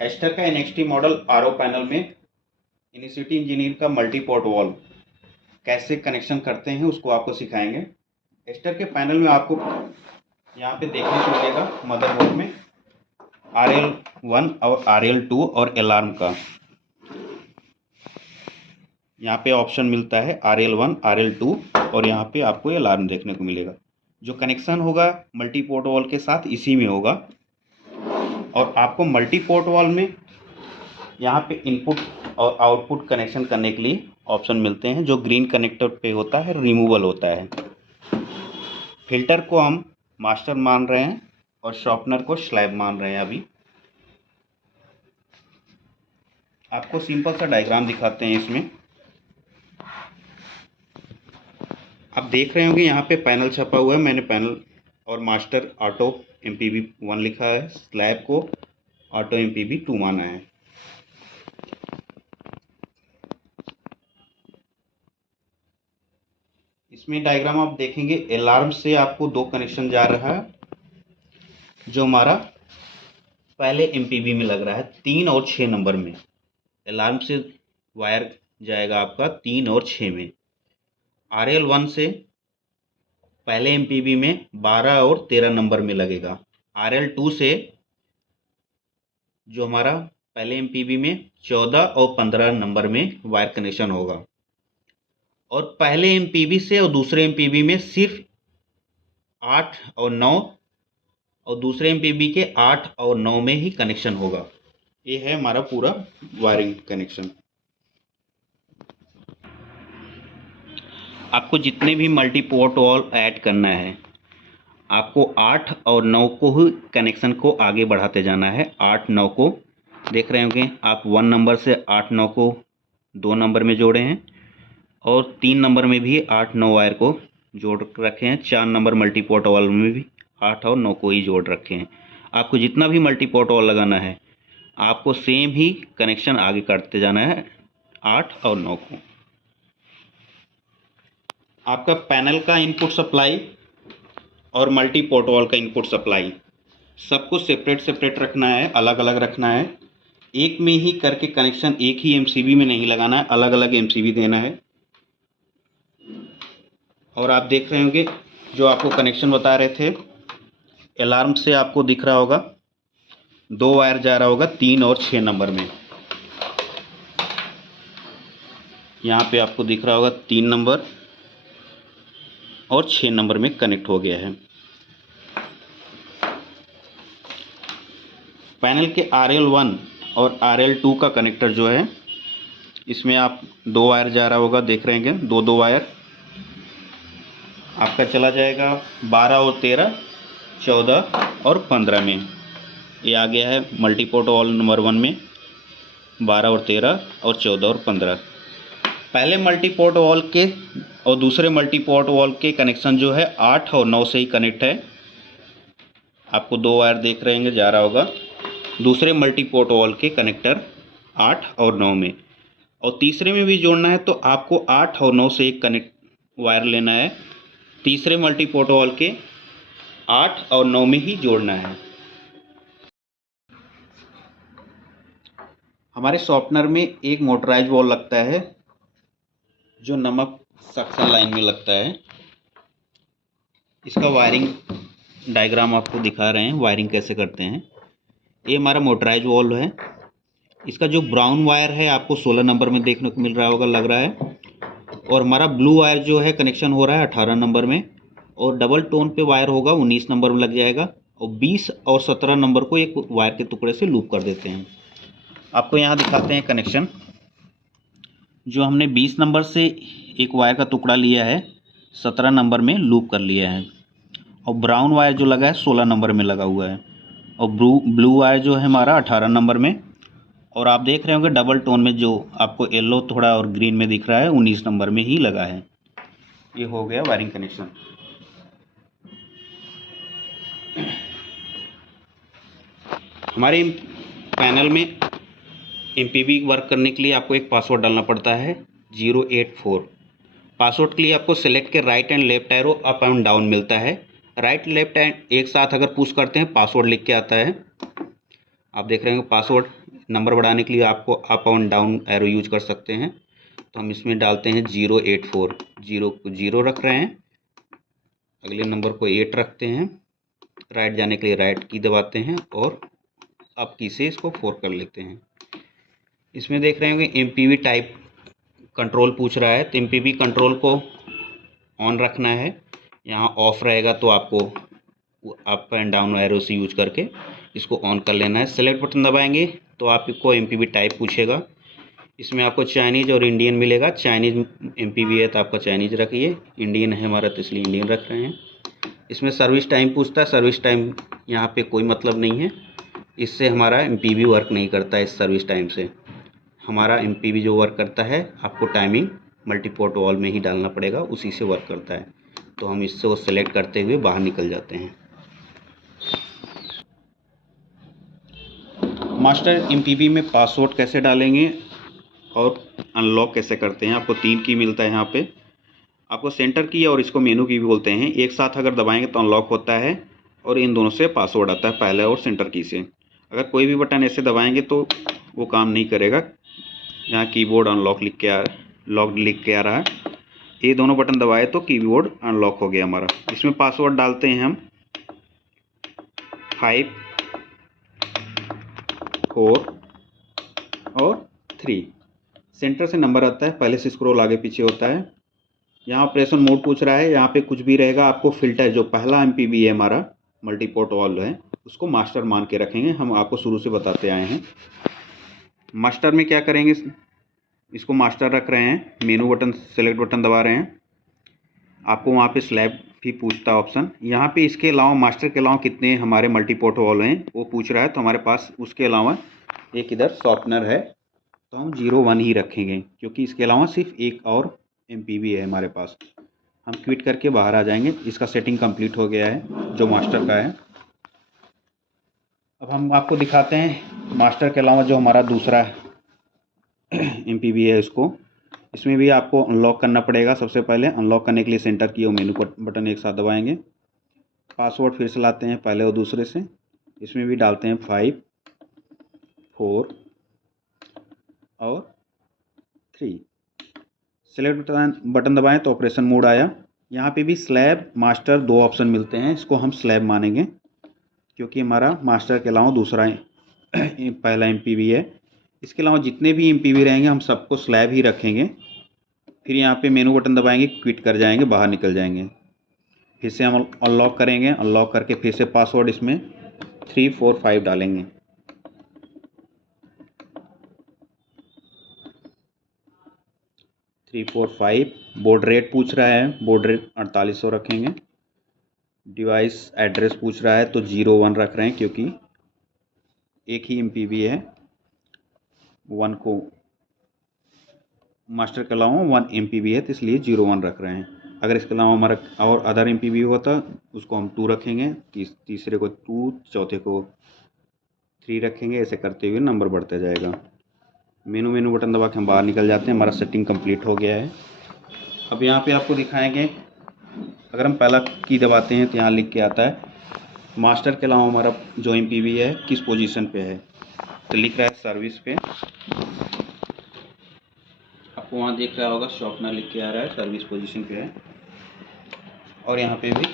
Ester का NXT model RO panel में इनिसिटी engineer का मल्टीपोर्ट वाल्व कैसे कनेक्शन करते हैं उसको आपको सिखाएंगे। एस्टर के पैनल में आपको यहाँ पे देखने को मिलेगा मदरबोर्ड में RL1 और RL2 और अलार्म का यहाँ पे ऑप्शन मिलता है RL1 RL2 और यहाँ पे आपको अलार्म देखने को मिलेगा। जो कनेक्शन होगा मल्टीपोर्ट वाल्व के साथ इसी में होगा और आपको मल्टीपोर्ट वाल्व में यहाँ पे इनपुट और आउटपुट कनेक्शन करने के लिए ऑप्शन मिलते हैं। जो ग्रीन कनेक्टर पे होता है रिमूवल होता है। फिल्टर को हम मास्टर मान रहे हैं और शॉर्पनर को स्लैब मान रहे हैं। अभी आपको सिंपल सा डायग्राम दिखाते हैं। इसमें आप देख रहे होंगे यहाँ पे पैनल छपा हुआ है। मैंने पैनल और मास्टर ऑटो MPB1 लिखा है, स्लैब को ऑटो MPB2 माना है। इसमें डायग्राम आप देखेंगे अलार्म से आपको दो कनेक्शन जा रहा है जो हमारा पहले MPB में लग रहा है 3 और 6 नंबर में। अलार्म से वायर जाएगा आपका 3 और 6 में। RL1 से पहले MPB में 12 और 13 नंबर में लगेगा। RL2 से जो हमारा पहले MPB में 14 और 15 नंबर में वायर कनेक्शन होगा और पहले MPB से और दूसरे MPB में सिर्फ 8 और 9 और दूसरे MPB के 8 और 9 में ही कनेक्शन होगा। ये है हमारा पूरा वायरिंग कनेक्शन। आपको जितने भी मल्टीपोर्ट वाल्व ऐड करना है आपको 8 और 9 को ही कनेक्शन को आगे बढ़ाते जाना है। 8 9 को देख रहे होंगे आप 1 नंबर से 8 9 को 2 नंबर में जोड़े हैं और 3 नंबर में भी 8 9 वायर को जोड़ रखे हैं। 4 नंबर मल्टीपोर्ट वाल्व में भी 8 और 9 को ही जोड़ रखे हैं। आपको जितना भी मल्टीपोर्ट वाल्व लगाना है आपको सेम ही कनेक्शन आगे करते जाना है 8 और 9 को। आपका पैनल का इनपुट सप्लाई और मल्टीपोर्ट वाल्व का इनपुट सप्लाई सबको सेपरेट रखना है, अलग अलग रखना है। एक में ही करके कनेक्शन एक ही MCB में नहीं लगाना है, अलग अलग MCB देना है। और आप देख रहे होंगे जो आपको कनेक्शन बता रहे थे अलार्म से आपको दिख रहा होगा 2 वायर जा रहा होगा 3 और 6 नंबर में। यहाँ पे आपको दिख रहा होगा 3 नंबर और 6 नंबर में कनेक्ट हो गया है। पैनल के RL1 और RL2 का कनेक्टर जो है इसमें आप 2 वायर जा रहा होगा, देख रहे हैं 2 वायर आपका चला जाएगा 12 और 13 14 और 15 में। ये आ गया है मल्टीपोर्ट वाल्व नंबर 1 में 12 और 13 और 14 और 15। पहले मल्टीपोर्ट वाल्व के और दूसरे मल्टीपोर्ट वाल्व के कनेक्शन जो है 8 और 9 से ही कनेक्ट है। आपको 2 वायर देख रहे हैं जा रहा होगा दूसरे मल्टीपोर्ट वाल्व के कनेक्टर 8 और 9 में। और तीसरे में भी जोड़ना है तो आपको 8 और 9 से एक कनेक्ट वायर लेना है, तीसरे मल्टीपोर्ट वाल्व के 8 और 9 में ही जोड़ना है। हमारे शॉर्पनर में एक मोटराइज वाल्व लगता है जो नमक सक्शन लाइन में लगता है। इसका वायरिंग डायग्राम आपको दिखा रहे हैं, वायरिंग कैसे करते हैं। ये हमारा मोटराइज वाल्व है। इसका जो ब्राउन वायर है आपको 16 नंबर में देखने को मिल रहा होगा, लग रहा है। और हमारा ब्लू वायर जो है कनेक्शन हो रहा है 18 नंबर में और डबल टोन पे वायर होगा 19 नंबर में लग जाएगा। और 20 और 17 नंबर को एक वायर के टुकड़े से लूप कर देते हैं। आपको यहाँ दिखाते हैं कनेक्शन। जो हमने 20 नंबर से एक वायर का टुकड़ा लिया है 17 नंबर में लूप कर लिया है और ब्राउन वायर जो लगा है 16 नंबर में लगा हुआ है और ब्लू वायर जो है हमारा 18 नंबर में। और आप देख रहे होंगे डबल टोन में जो आपको येलो थोड़ा और ग्रीन में दिख रहा है 19 नंबर में ही लगा है। ये हो गया वायरिंग कनेक्शन। हमारे पैनल में MPB वर्क करने के लिए आपको एक पासवर्ड डालना पड़ता है 084। पासवर्ड के लिए आपको सेलेक्ट के right and left arrow up and down मिलता है। राइट लेफ्ट एंड एक साथ अगर पुश करते हैं पासवर्ड लिख के आता है। आप देख रहे होंगे पासवर्ड नंबर बढ़ाने के लिए आपको अप और डाउन एरो यूज कर सकते हैं। तो हम इसमें डालते हैं 084, 0 को 0 रख रहे हैं, अगले नंबर को 8 रखते हैं, राइट जाने के लिए राइट की दबाते हैं और अप की से इसको 4 कर लेते हैं। इसमें देख रहे होंगे एमपीवी टाइप कंट्रोल पूछ रहा है, तो एमपीवी कंट्रोल को ऑन रखना है। यहाँ ऑफ रहेगा तो आपको अप एंड डाउन एरो से यूज करके इसको ऑन कर लेना है। सेलेक्ट बटन दबाएंगे तो आपको एमपीवी टाइप पूछेगा। इसमें आपको चाइनीज़ और इंडियन मिलेगा। चाइनीज़ एमपीवी है तो आपका चाइनीज़ रखिए, इंडियन है हमारा तो इसलिए इंडियन रख रहे हैं। इसमें सर्विस टाइम पूछता है, सर्विस टाइम यहाँ पे कोई मतलब नहीं है, इससे हमारा एमपीवी वर्क नहीं करता है। इस सर्विस टाइम से हमारा एमपीवी जो वर्क करता है, आपको टाइमिंग मल्टीपोर्ट वॉल में ही डालना पड़ेगा, उसी से वर्क करता है। तो हम इससे वो सेलेक्ट करते हुए बाहर निकल जाते हैं। मास्टर एमपीवी में पासवर्ड कैसे डालेंगे और अनलॉक कैसे करते हैं, आपको 3 की मिलता है यहाँ पे। आपको सेंटर की और इसको मेनू की भी बोलते हैं, एक साथ अगर दबाएंगे तो अनलॉक होता है और इन दोनों से पासवर्ड आता है, पहले और सेंटर की से। अगर कोई भी बटन ऐसे दबाएंगे तो वो काम नहीं करेगा। यहाँ कीबोर्ड अनलॉक लॉक लिख के आ रहा है, ये दोनों बटन दबाए तो कीबोर्ड अनलॉक हो गया हमारा। इसमें पासवर्ड डालते हैं हम 5, 4 और 3। सेंटर से नंबर आता है, पहले से स्क्रॉल आगे पीछे होता है। यहाँ ऑपरेशन मोड पूछ रहा है, यहाँ पे कुछ भी रहेगा। आपको फ़िल्टर जो पहला एमपीवी है हमारा मल्टीपोर्ट वॉल है, उसको मास्टर मान के रखेंगे। हम आपको शुरू से बताते आए हैं। मास्टर में क्या करेंगे, इसको मास्टर रख रहे हैं, मेनू बटन सेलेक्ट बटन दबा रहे हैं। आपको वहाँ पे स्लैब भी पूछता है ऑप्शन। यहाँ पे इसके अलावा मास्टर के अलावा कितने हमारे मल्टीपोर्ट वॉल हैं वो पूछ रहा है, तो हमारे पास उसके अलावा एक इधर शॉर्पनर है, तो हम 01 ही रखेंगे, क्योंकि इसके अलावा सिर्फ एक और एमपीवी है हमारे पास। हम क्विट करके बाहर आ जाएंगे। इसका सेटिंग कंप्लीट हो गया है जो मास्टर का है। अब हम आपको दिखाते हैं मास्टर के अलावा जो हमारा दूसरा एमपीवी है इसको। इसमें भी आपको अनलॉक करना पड़ेगा। सबसे पहले अनलॉक करने के लिए सेंटर की और मेनू बटन एक साथ दबाएंगे। पासवर्ड फिर से लाते हैं पहले और दूसरे से। इसमें भी डालते हैं 5, 4 और 3। सेलेक्ट बटन दबाएं तो ऑपरेशन मोड आया। यहाँ पे भी स्लैब मास्टर 2 ऑप्शन मिलते हैं, इसको हम स्लैब मानेंगे क्योंकि हमारा मास्टर के अलावा दूसरा पहला एमपीवी है। इसके अलावा जितने भी एमपीवी रहेंगे हम सबको स्लैब ही रखेंगे। फिर यहाँ पे मेनू बटन दबाएंगे, क्विट कर जाएंगे, बाहर निकल जाएंगे। फिर से हम अनलॉक करेंगे, अनलॉक करके फिर से पासवर्ड इसमें 3, 4, 5 डालेंगे। थ्री 4 5। बोर्ड रेट पूछ रहा है, बोर्ड रेट 4800 रखेंगे। डिवाइस एड्रेस पूछ रहा है तो 01 रख रहे हैं, क्योंकि एक ही एमपीवी है। 1 को मास्टर के अलावा 1 एमपीवी है तो इसलिए 01 रख रहे हैं। अगर इसके अलावा हमारा और अदर एमपीवी होता उसको हम 2 रखेंगे, तीसरे को 2, चौथे को 3 रखेंगे। ऐसे करते हुए नंबर बढ़ता जाएगा। मेनू बटन दबा के हम बाहर निकल जाते हैं। हमारा सेटिंग कंप्लीट हो गया है। अब यहाँ पे आपको दिखाएंगे, अगर हम पहला की दबाते हैं तो यहाँ लिख के आता है मास्टर के अलावा हमारा जो एमपीवी है किस पोजीशन पे है, तो लिख रहा है सर्विस पे। आपको वहाँ देख रहा होगा शॉर्पनर लिख के आ रहा है, सर्विस पोजीशन पे है। और यहाँ पे भी